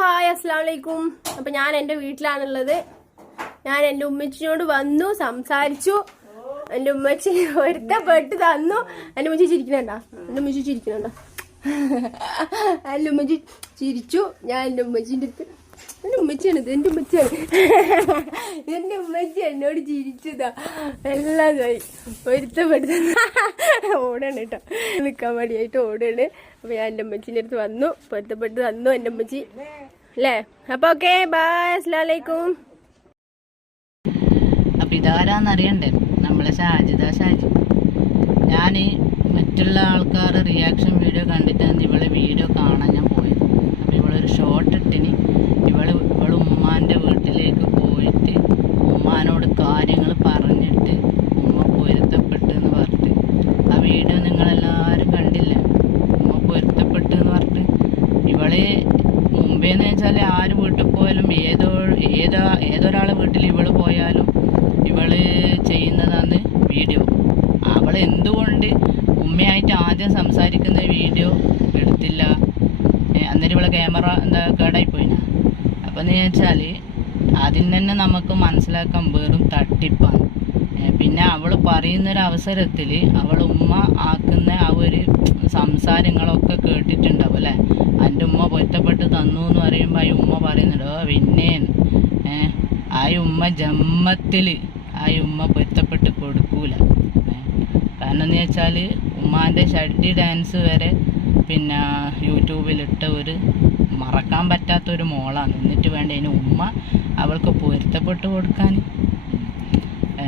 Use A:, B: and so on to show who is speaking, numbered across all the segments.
A: Hi അസ്സാം വലൈക്കും അപ്പൊ ഞാൻ എന്റെ വീട്ടിലാണുള്ളത്. ഞാൻ എന്റെ ഉമ്മച്ചിനോട് വന്നു സംസാരിച്ചു. എന്റെ ഉമ്മച്ചി ഒരുത്തപ്പെട്ട് തന്നു. എന്റെ ഉമ്മച്ചി ചിരിക്കണണ്ട എന്റെ ഉമ്മച്ചി ചിരിക്കണണ്ട എന്റെ ഉമ്മച്ചി ചിരിച്ചു. ഞാൻ എന്റെ ഉമ്മച്ചിന്റെ അടുത്ത് ഉമ്മച്ചിയാണ് ഇത് എന്റെ ഉമ്മച്ചിയാണ്. എന്റെ ഉമ്മച്ചി എന്നോട് ചിരിച്ചതാ. എല്ലാം പോയി ഒരുത്തപ്പെട്ട് ഓടണം കേട്ടോ. നിൽക്കാൻ മടിയായിട്ട് ഓടാണ്. അപ്പോൾ ഞാൻ എന്റെ ഉമ്മച്ചിന്റെ അടുത്ത് വന്നു. പൊരുത്തപ്പെട്ട് തന്നു എന്റെ ഉമ്മച്ചി. അല്ലേ? അപ്പൊ ഓക്കെ ബായ് അപ്പം
B: അപ്പൊ ഇതാരാന്നറിയണ്ടേ നമ്മളെ ഷാജിദ ഷാജി. ഞാൻ മറ്റുള്ള ആൾക്കാരുടെ റിയാക്ഷൻ വീഡിയോ കണ്ടിട്ടാണ് ഇവളെ വീഡിയോ കാണാൻ ഞാൻ പോയത്. അപ്പോൾ ഇവളൊരു ഷോർട്ട് ഇട്ടിന് ഇവൾ ഇവൾ ഉമ്മാന്റെ വീട്ടിലേക്ക് പോയിട്ട് ഉമ്മാനോട് കാര്യങ്ങൾ പറഞ്ഞിട്ട് ഉമ്മ പൊരുത്തപ്പെട്ടു എന്ന് പറഞ്ഞിട്ട് ആ വീഡിയോ നിങ്ങളെല്ലാവരും കണ്ടില്ലേ ഉമ്മ പൊരുത്തപ്പെട്ടു എന്ന് പറഞ്ഞിട്ട് ഇവൾ മുമ്പേന്ന് വെച്ചാൽ ആര് വീട്ടിൽ പോയാലും ഏതോ ഏതാ ഏതൊരാളെ വീട്ടിൽ ഇവൾ പോയാലും ഇവൾ ചെയ്യുന്നതാണ് വീഡിയോ. അവൾ എന്തുകൊണ്ട് ഉമ്മയായിട്ട് ആദ്യം സംസാരിക്കുന്ന വീഡിയോ എടുത്തില്ല? അന്നേരം ഇവളെ ക്യാമറ എന്താ കേടായി പോയിന അപ്പം എന്ന് വെച്ചാൽ ആദ്യം തന്നെ നമുക്ക് മനസ്സിലാക്കാൻ വെറും തട്ടിപ്പാണ്. പിന്നെ അവൾ പറയുന്നൊരു അവസരത്തിൽ അവൾ ഉമ്മ ആക്കുന്ന ആ ഒരു സംസാരങ്ങളൊക്കെ കേട്ടിട്ടുണ്ടാവും. തന്നു എന്ന് പറയുമ്പോൾ ആ ഉമ്മ പറയുന്നുണ്ട് ഓ പിന്നെ ആ ഉമ്മ ജമ്മത്തിൽ ആ ഉമ്മ പൊരുത്തപ്പെട്ട് കൊടുക്കൂല. കാരണം എന്ന് വെച്ചാൽ ഉമ്മാന്റെ ഷഡ്ഡി ഡാൻസ് വരെ പിന്നെ യൂട്യൂബിലിട്ട ഒരു മറക്കാൻ പറ്റാത്ത ഒരു മോളാണ്. എന്നിട്ട് വേണ്ട ഇനി ഉമ്മ അവൾക്ക് പൊരുത്തപ്പെട്ട് കൊടുക്കാൻ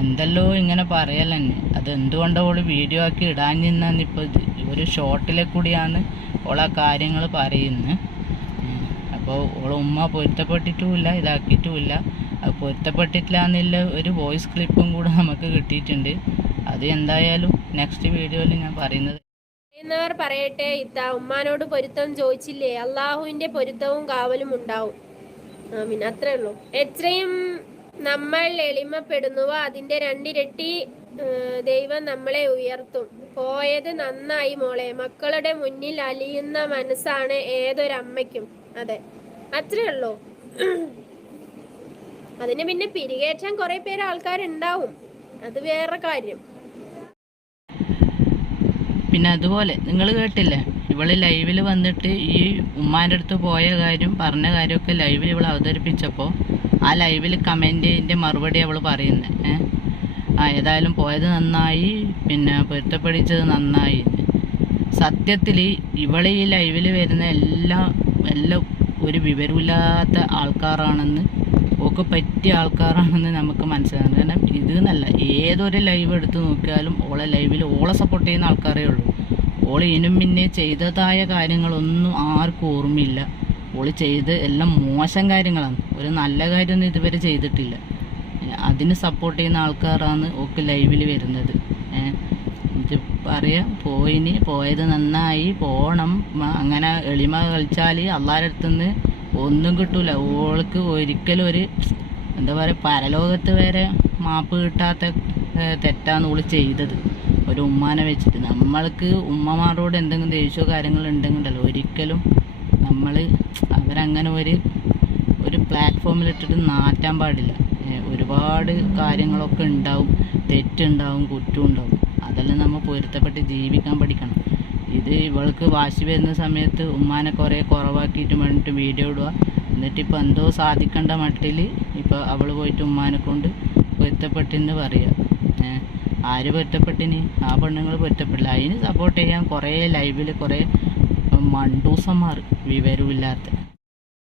B: എന്തല്ലോ ഇങ്ങനെ പറയലെന്നെ അത് എന്തുകൊണ്ടാണ് ഓൾ വീഡിയോ ആക്കി ഇടാഞ്ഞിന്നാന്ന് ഇപ്പോൾ ഒരു ഷോർട്ടിലെ കൂടിയാണ് ആ കാര്യങ്ങൾ പറയുന്നത് അപ്പോൾ ഓളെ ഉമ്മ പൊരുത്തപ്പെട്ടിട്ടുമില്ല ഇതാക്കിയിട്ടുമില്ല. അത് പൊരുത്തപ്പെട്ടിട്ടില്ല എന്നുള്ള ഒരു വോയിസ് ക്ലിപ്പും കൂടെ നമുക്ക് കിട്ടിയിട്ടുണ്ട്. അത് എന്തായാലും നെക്സ്റ്റ് വീഡിയോയിൽ ഞാൻ പറയുന്നത്.
A: എന്നവർ പറയട്ടെ ഇത്ത ഉമ്മാനോട് പൊരുത്തം ചോദിച്ചില്ലേ? അള്ളാഹുവിന്റെ പൊരുത്തവും കാവലും ഉണ്ടാവും. ആമീൻ. അത്രേ ഉള്ളൂ. എത്രയും നമ്മൾ എളിമപ്പെടുന്നുവോ അതിന്റെ രണ്ടിരട്ടി ദൈവം നമ്മളെ ഉയർത്തും. പോയത് നന്നായി മോളെ. മക്കളുടെ മുന്നിൽ അലിയുന്ന മനസ്സാണ് ഏതൊരമ്മയ്ക്കും. അതെ. അത്രേ ഉള്ളൂ. അതിന് പിന്നെ പിരികേറ്റാൻ കുറെ പേര് ആൾക്കാരുണ്ടാവും. അത് വേറെ കാര്യം.
B: പിന്നെ അതുപോലെ നിങ്ങൾ കേട്ടില്ലേ? ഇവൾ ലൈവിൽ വന്നിട്ട് ഈ ഉമ്മാന്റെ അടുത്ത് പോയ കാര്യം പറഞ്ഞ കാര്യമൊക്കെ ലൈവിൽ ഇവൾ അവതരിപ്പിച്ചപ്പോൾ ആ ലൈവിൽ കമന്റിന്റെ മറുപടി അവൾ പറയുന്നത് ഏഹ് ആ ഏതായാലും പോയത് നന്നായി പിന്നെ പൊരുത്തപ്പെടിച്ചത് നന്നായി. സത്യത്തിൽ ഇവളെ ഈ ലൈവിൽ വരുന്ന എല്ലാ എല്ലാം ഒരു വിവരമില്ലാത്ത ആൾക്കാരാണെന്ന് ഒക്കെ പറ്റിയ ആൾക്കാരാണെന്ന് നമുക്ക് മനസ്സിലാകും കാരണം ഇത് എന്നല്ല ഏതൊരു ലൈവ് എടുത്ത് നോക്കിയാലും ഓളെ ലൈവിൽ ഓളെ സപ്പോർട്ട് ചെയ്യുന്ന ആൾക്കാരേ ഉള്ളൂ. ഓൾ ഇനും പിന്നെ ചെയ്തതായ കാര്യങ്ങളൊന്നും ആർക്കും ഓർമ്മയില്ല. ഓൾ ചെയ്ത് എല്ലാം മോശം കാര്യങ്ങളാണ്. ഒരു നല്ല കാര്യമൊന്നും ഇതുവരെ ചെയ്തിട്ടില്ല. അതിന് സപ്പോർട്ട് ചെയ്യുന്ന ആൾക്കാരാണ് ഓക്ക് ലൈവിൽ വരുന്നത്. പറയാം. പോയിന് പോയത് നന്നായി പോണം. അങ്ങനെ എളിമ കളിച്ചാൽ അള്ളാരുടെ അടുത്തുനിന്ന് ഒന്നും കിട്ടൂല. ഓൾക്ക് ഒരിക്കലും ഒരു എന്താ പറയുക പരലോകത്ത് വരെ മാപ്പ് കിട്ടാത്ത തെറ്റാന്ന് ഓൾ ചെയ്തത്. ഒരു ഉമ്മാനെ വെച്ചിട്ട്. നമ്മൾക്ക് ഉമ്മമാരോട് എന്തെങ്കിലും ദേഷ്യമോ കാര്യങ്ങളോ ഉണ്ടെങ്കിലല്ലോ ഒരിക്കലും നമ്മൾ അവരങ്ങനെ ഒരു ഒരു പ്ലാറ്റ്ഫോമിൽ ഇട്ടിട്ട് നാറ്റാൻ പാടില്ല. ഒരുപാട് കാര്യങ്ങളൊക്കെ ഉണ്ടാവും. തെറ്റുണ്ടാവും കുറ്റം ഉണ്ടാവും. അതെല്ലാം നമ്മൾ പൊരുത്തപ്പെട്ട് ജീവിക്കാൻ പഠിക്കണം. ഇത് ഇവൾക്ക് വാശി വരുന്ന സമയത്ത് ഉമ്മാനെ കുറേ കുറവാക്കിയിട്ട് വേണ്ടിട്ട് വീഡിയോ ഇടുക. എന്നിട്ട് ഇപ്പോൾ എന്തോ സാധിക്കേണ്ട മട്ടിൽ ഇപ്പോൾ അവൾ പോയിട്ട് ഉമ്മാനെ കൊണ്ട് പൊരുത്തപ്പെട്ടെന്ന് പറയുക ആര് പൊരുത്തപ്പെട്ടിന്? ആ പെണ്ണുങ്ങൾ പൊരുത്തപ്പെടില്ല. അതിന് സപ്പോർട്ട് ചെയ്യാൻ കുറേ ലൈവിൽ കുറേ മണ്ടൂസന്മാർ വിവരമില്ലാത്ത